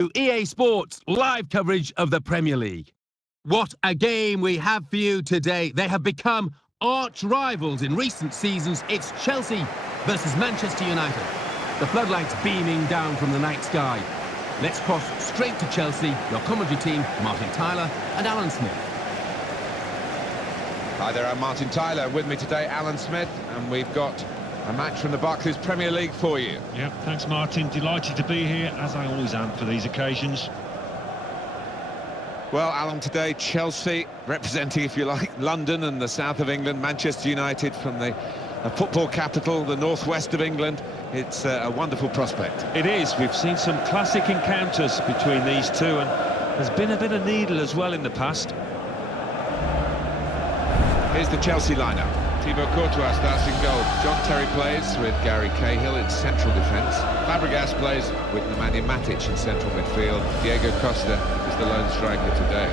EA Sports live coverage of the Premier League. What a game we have for you today. They have become arch rivals in recent seasons. It's Chelsea versus Manchester United. The floodlights beaming down from the night sky. Let's cross straight to Chelsea. Your commentary team, Martin Tyler and Alan Smith. Hi there, I'm Martin Tyler. With me today, Alan Smith, and we've got a match from the Barclays Premier League for you. Yep, thanks Martin. Delighted to be here, as I always am for these occasions. Well, Alan, today Chelsea representing, if you like, London and the south of England, Manchester United from the football capital, the northwest of England. It's a wonderful prospect. It is. We've seen some classic encounters between these two, and there's been a bit of needle as well in the past. Here's the Chelsea lineup. Thibaut Courtois starts in goal. John Terry plays with Gary Cahill in central defence. Fabregas plays with Nemanja Matic in central midfield. Diego Costa is the lone striker today.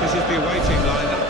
This is the awaiting lineup.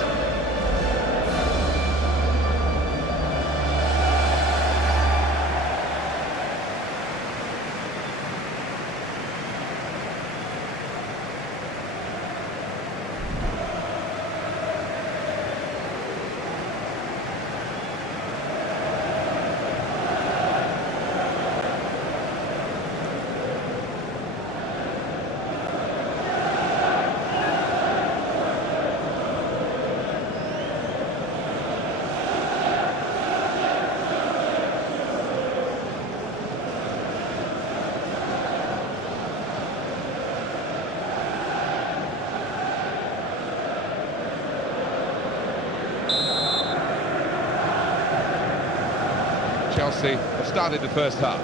Chelsea have started the first half.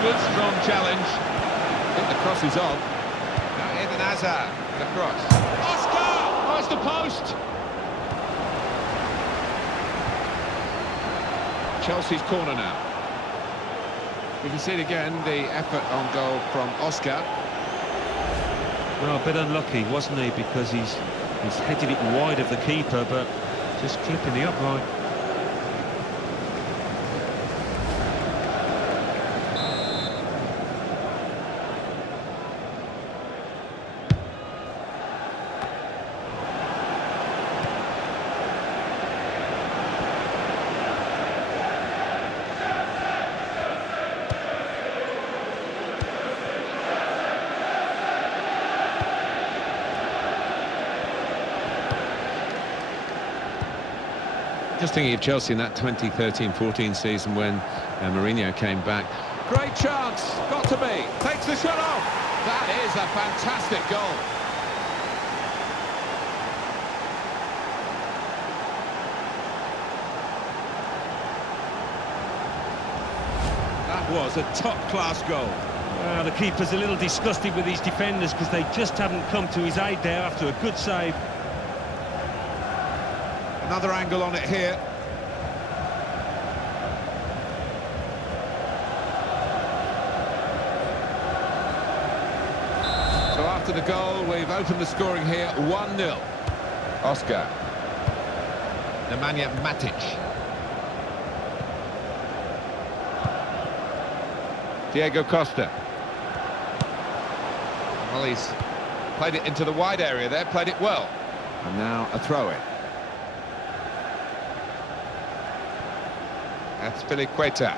Good strong challenge. I think the cross is on. Now Eden Hazard with the cross. Oscar! Oh, it's the post! Chelsea's corner now. We can see it again, the effort on goal from Oscar. Well, a bit unlucky, wasn't he? Because he's headed it wide of the keeper, but just clipping the upright. Just thinking of Chelsea in that 2013-14 season when Mourinho came back. Great chance, got to be, takes the shot off. That is a fantastic goal. That was a top-class goal. The keeper's a little disgusted with his defenders because they just haven't come to his aid there after a good save. Another angle on it here. So after the goal, we've opened the scoring here, 1-0. Oscar. Nemanja Matic. Diego Costa. Well, he's played it into the wide area there, played it well. And now a throw-in. That's Azpilicueta.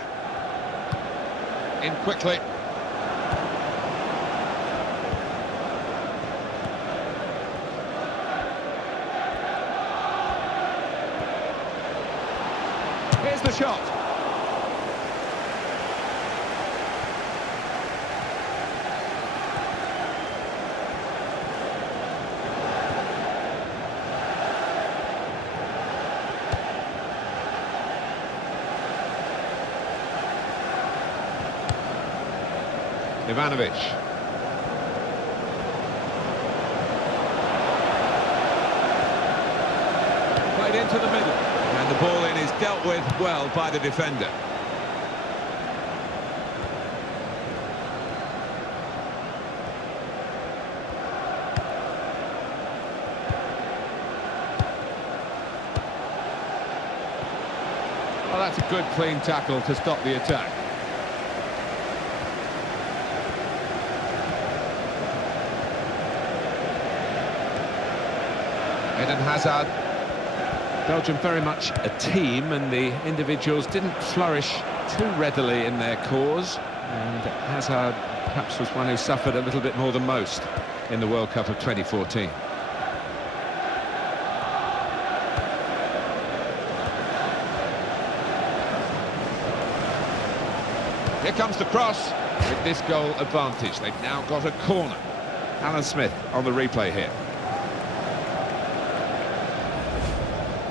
In quickly. Here's the shot. Ivanovic. Played into the middle. And the ball in is dealt with well by the defender. that's a good clean tackle to stop the attack. Eden Hazard. Belgium very much a team, and the individuals didn't flourish too readily in their cause, and Hazard perhaps was one who suffered a little bit more than most in the World Cup of 2014. Here comes the cross with this goal advantage. They've now got a corner. Alan Smith on the replay here.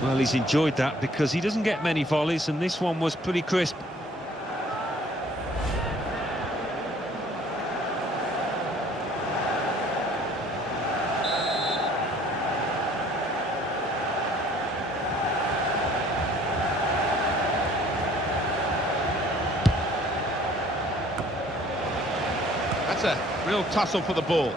Well, he's enjoyed that because he doesn't get many volleys, and this one was pretty crisp. That's a real tussle for the ball.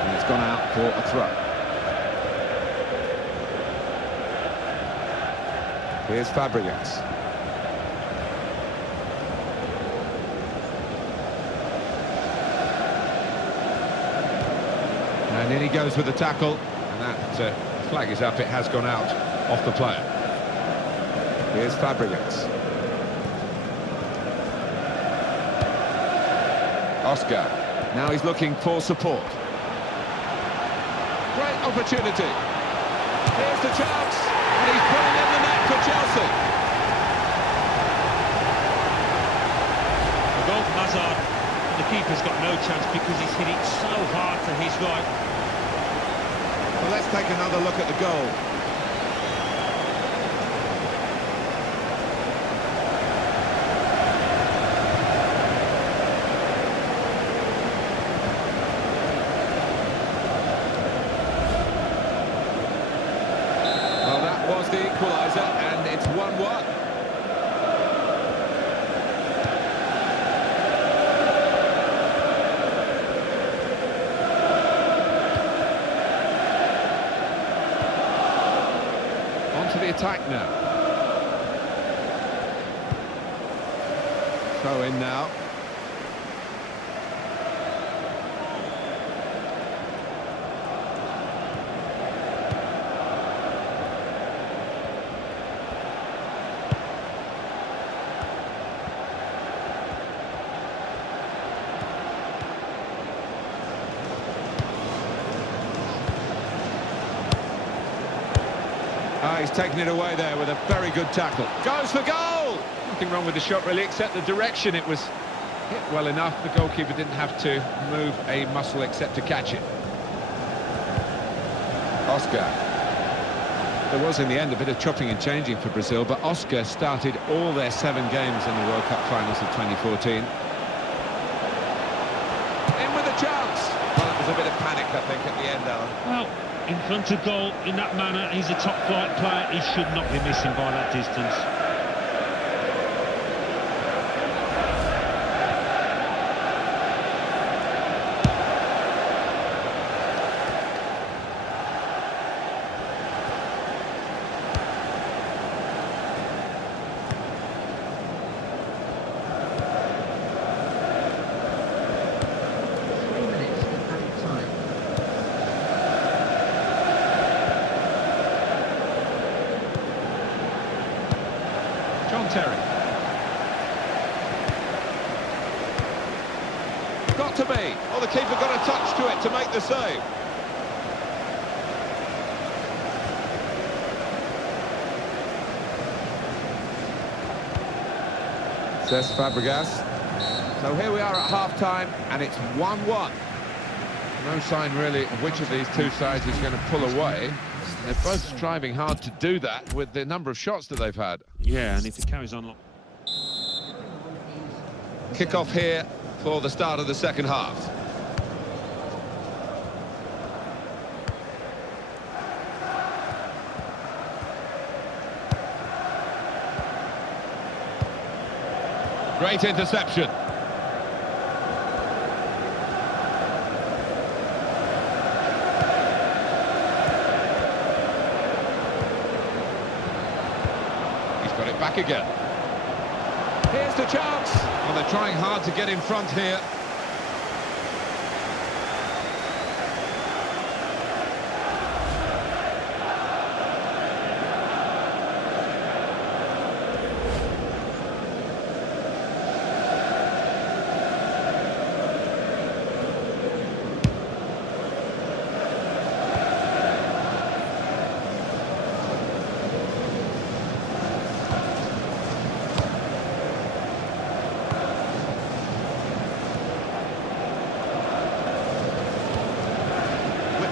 And it's gone out for a throw. Here's Fabregas. And in he goes with the tackle, and that flag is up. It has gone out off the player. Here's Fabregas. Oscar. Now he's looking for support. Great opportunity. Here's the chance, and he's putting in the net for Chelsea. A goal from Hazard, and the keeper's got no chance because he's hit it so hard to his right. Well, let's take another look at the goal. Well, that was the equaliser, and it's 1-1. To the attack now. Throw in now. He's taken it away there with a very good tackle. Goes for goal! Nothing wrong with the shot really, except the direction. It was hit well enough. The goalkeeper didn't have to move a muscle except to catch it. Oscar. There was, in the end, a bit of chopping and changing for Brazil, but Oscar started all their 7 games in the World Cup finals of 2014. In with a chance! Well, it was a bit of panic, I think, at the end, Alan. Well, in front of goal in that manner, he's a top-flight player. He should not be missing by that distance. Terry. Got to be. Oh, the keeper got a touch to it to make the save. Says Fabregas. So here we are at half-time, and it's 1-1. No sign really of which of these two sides is going to pull away. They're both striving hard to do that with the number of shots that they've had. Yeah, and if it carries on... Kick-off here for the start of the second half. Great interception. back again. Here's the chance. Well, they're trying hard to get in front here.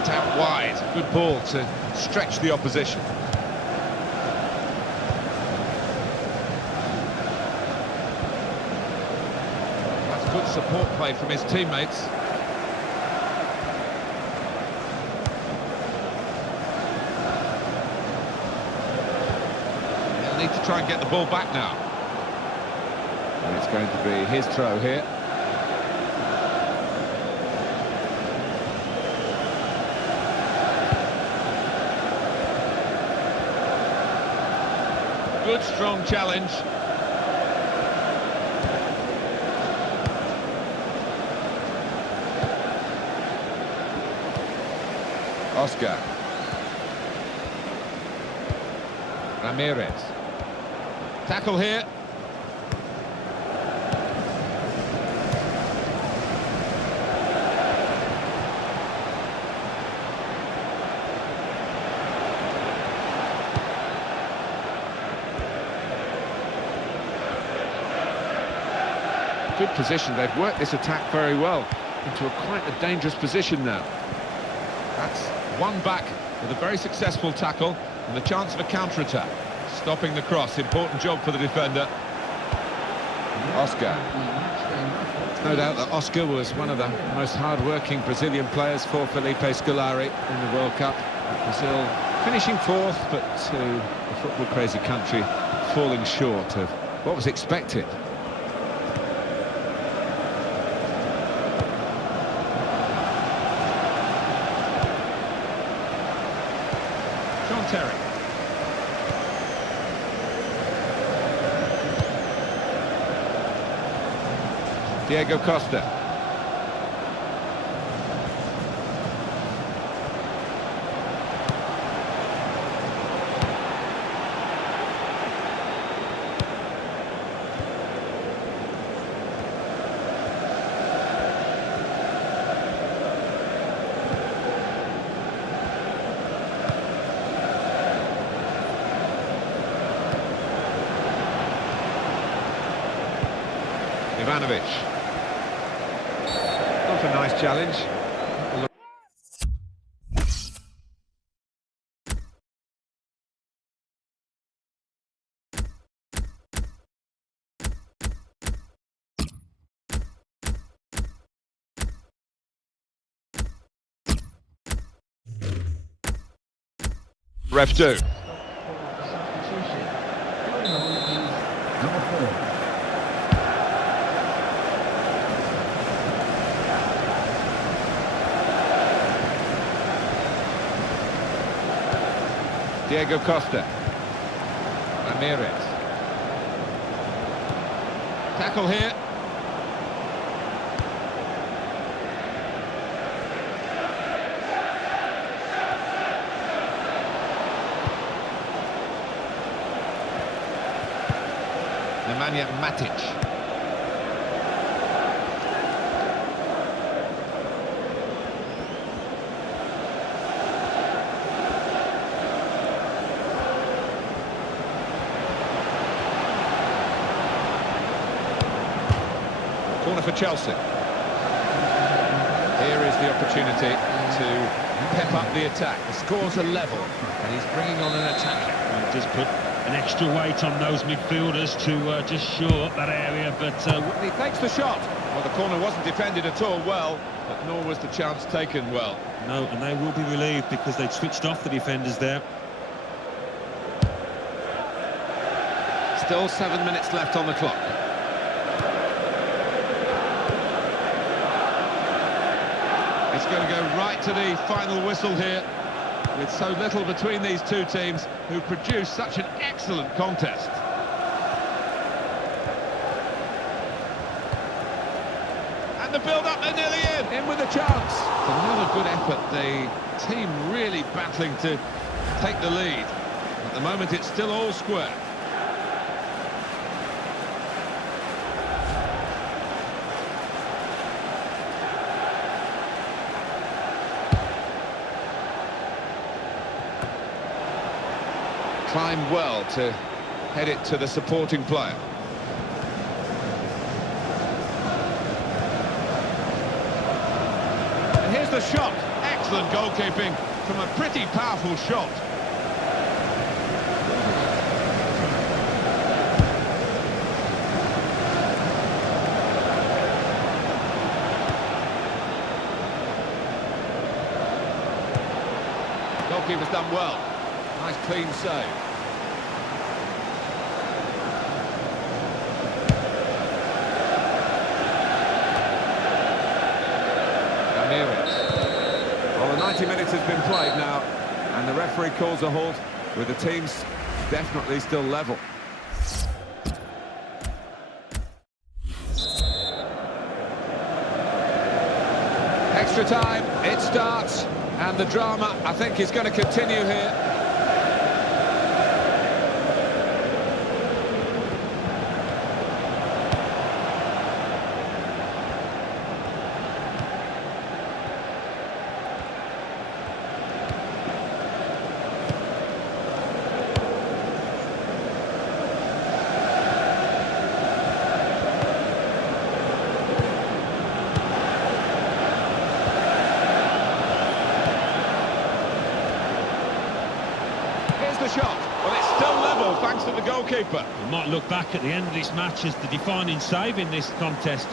Out wide, good ball to stretch the opposition. That's good support play from his teammates. They'll need to try and get the ball back now. And it's going to be his throw here. Good, strong challenge. Oscar. Ramirez. Tackle here. Good position. They've worked this attack very well into quite a dangerous position now. That's one back with a very successful tackle and the chance of a counter-attack. Stopping the cross, important job for the defender. Oscar. No doubt that Oscar was one of the most hard-working Brazilian players for Felipe Scolari in the World Cup. Brazil finishing fourth, but to a football-crazy country falling short of what was expected. Terry. Diego Costa. Ivanovic. Not a nice challenge. Ref 2. Diego Costa. Ramirez. Tackle here. Nemanja Matic. Corner for Chelsea. Here is the opportunity to pep up the attack. The score's are level, and he's bringing on an attacker. And just put an extra weight on those midfielders to just shore up that area, but... He takes the shot. Well, the corner wasn't defended at all well, but nor was the chance taken well. No, and they will be relieved because they'd switched off the defenders there. Still 7 minutes left on the clock. It's going to go right to the final whistle here, with so little between these two teams who produced such an excellent contest. but the team really battling to take the lead. At the moment, it's still all square. Climbed well to head it to the supporting player. And here's the shot. Excellent goalkeeping from a pretty powerful shot. Goalkeeper's done well. Nice clean save. Well, the 90 minutes has been played now, and the referee calls a halt, with the teams definitely still level. Extra time, it starts, and the drama, I think, is going to continue here. The shot. Well, it's still level thanks to the goalkeeper. We might look back at the end of this match as the defining save in this contest.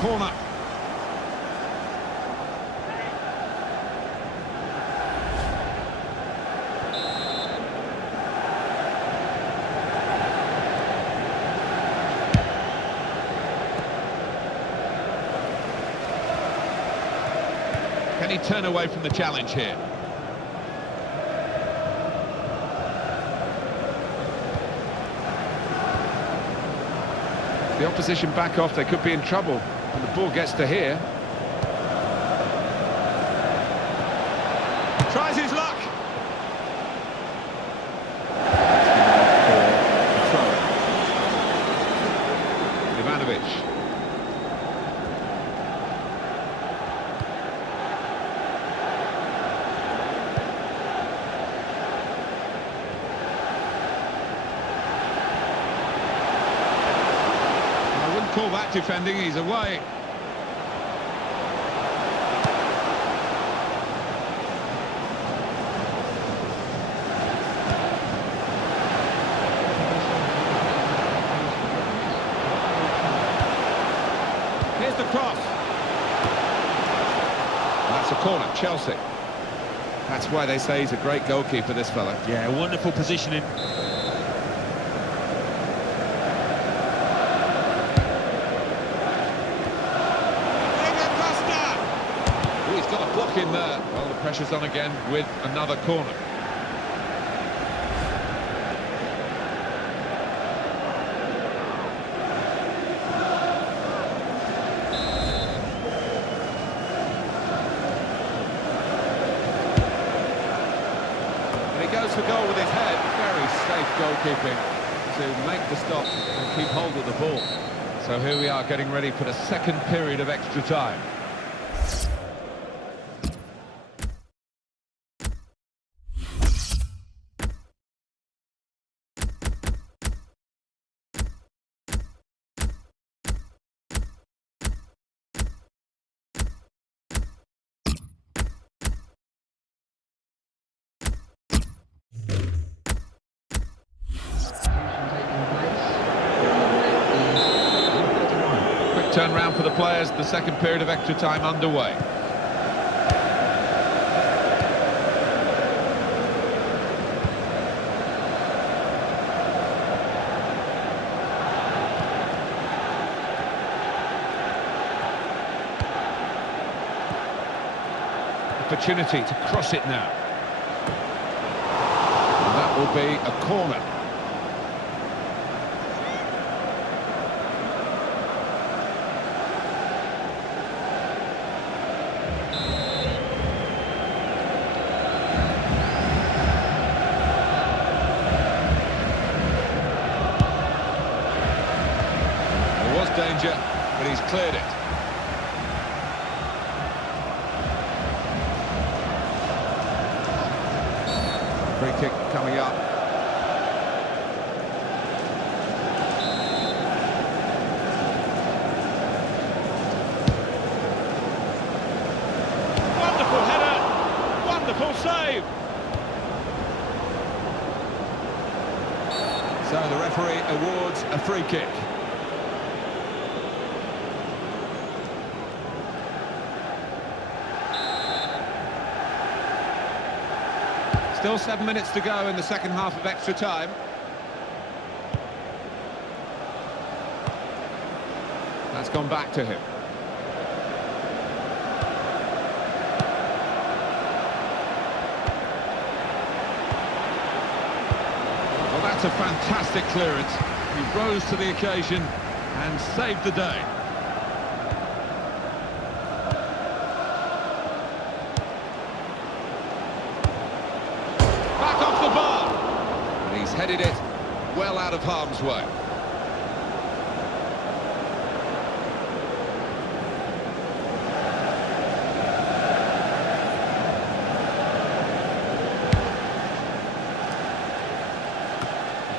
Corner. Can he turn away from the challenge here? The opposition back off, they could be in trouble when the ball gets to here. Tries his luck. Ivanovic. Call that defending, he's away. Here's the cross. And that's a corner, Chelsea. That's why they say he's a great goalkeeper, this fella. Yeah, wonderful positioning. Block in there. Well, the pressure's on again with another corner. And he goes for goal with his head. Very safe goalkeeping to make the stop and keep hold of the ball. So here we are getting ready for the second period of extra time. Turn round for the players, the second period of extra time underway. Opportunity to cross it now. And that will be a corner. danger, but he's cleared it. Free kick coming up. Wonderful header! Wonderful save! So the referee awards a free kick. Still 7 minutes to go in the second half of extra time. That's gone back to him. Well, that's a fantastic clearance. He rose to the occasion and saved the day. Headed it well out of harm's way.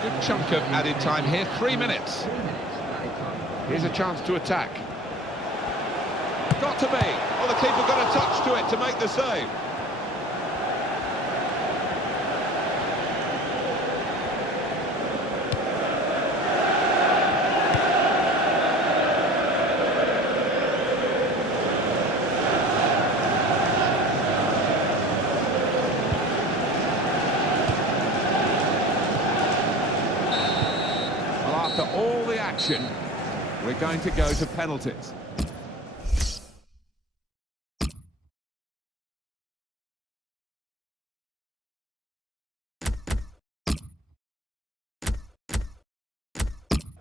Good chunk of added time here, 3 minutes. Here's a chance to attack. Got to be. Oh, the keeper got a touch to it to make the save. After all the action, we're going to go to penalties.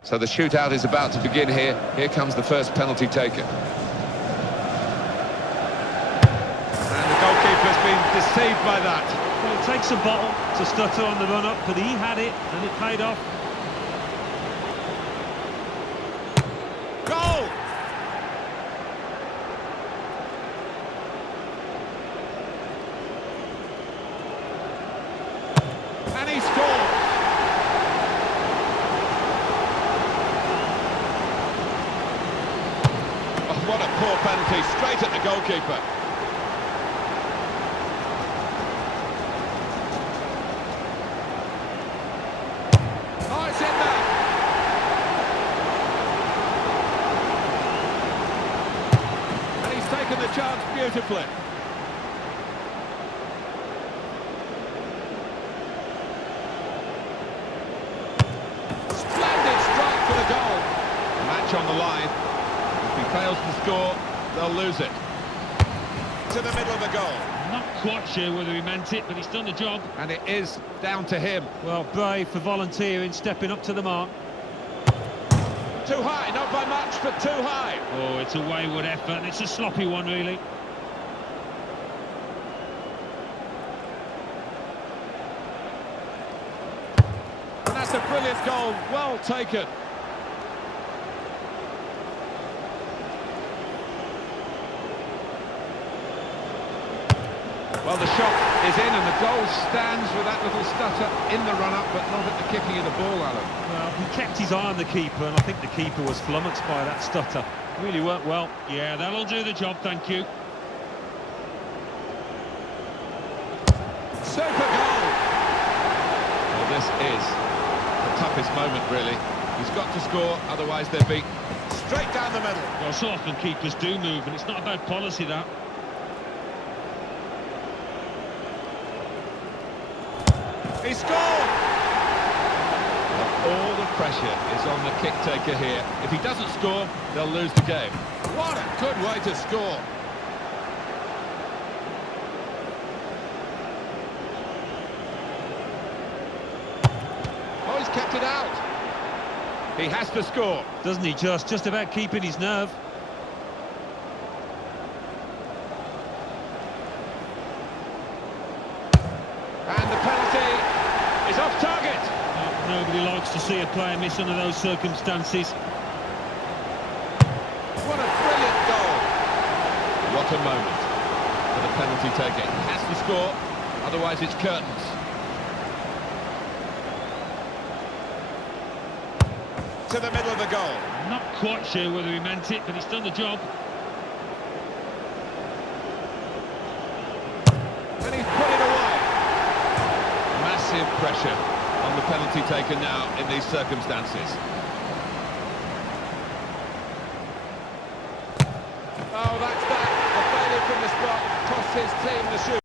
So the shootout is about to begin here. Here comes the first penalty taken. And the goalkeeper's been deceived by that. Well, it takes a bottle to stutter on the run-up, but he had it, and it paid off. Goal! And he scored! Oh, what a poor penalty, straight at the goalkeeper. Oh, it's in there! Taken the chance beautifully. Splendid strike for the goal. Match on the line. If he fails to score, they'll lose it. To the middle of the goal. Not quite sure whether he meant it, but he's done the job. And it is down to him. Well, brave for volunteering, stepping up to the mark. Too high, not by much, but too high. Oh, it's a wayward effort. It's a sloppy one, really. And that's a brilliant goal, well taken. Well, the shot is in and the goal stands with that little stutter in the run-up, but not at the kicking of the ball, Alan. Well, he kept his eye on the keeper, and I think the keeper was flummoxed by that stutter. Really worked well. Yeah, that'll do the job, thank you. Super goal! Well, this is the toughest moment, really. He's got to score, otherwise they're beaten. Straight down the middle. Well, so often keepers do move, and it's not about policy, that. He scored! Well, all the pressure is on the kick-taker here. If he doesn't score, they'll lose the game. What a good way to score! Oh, he's kept it out. He has to score. Doesn't he just about keeping his nerve. And the penalty is off target. Nobody likes to see a player miss under those circumstances. What a brilliant goal! What a moment for the penalty taker. He has to score, otherwise it's curtains. To the middle of the goal. Not quite sure whether he meant it, but he's done the job. And he's put it away. Massive pressure on the penalty taker now in these circumstances. Oh, that's that. A failure from the spot. Costs his team the shoot.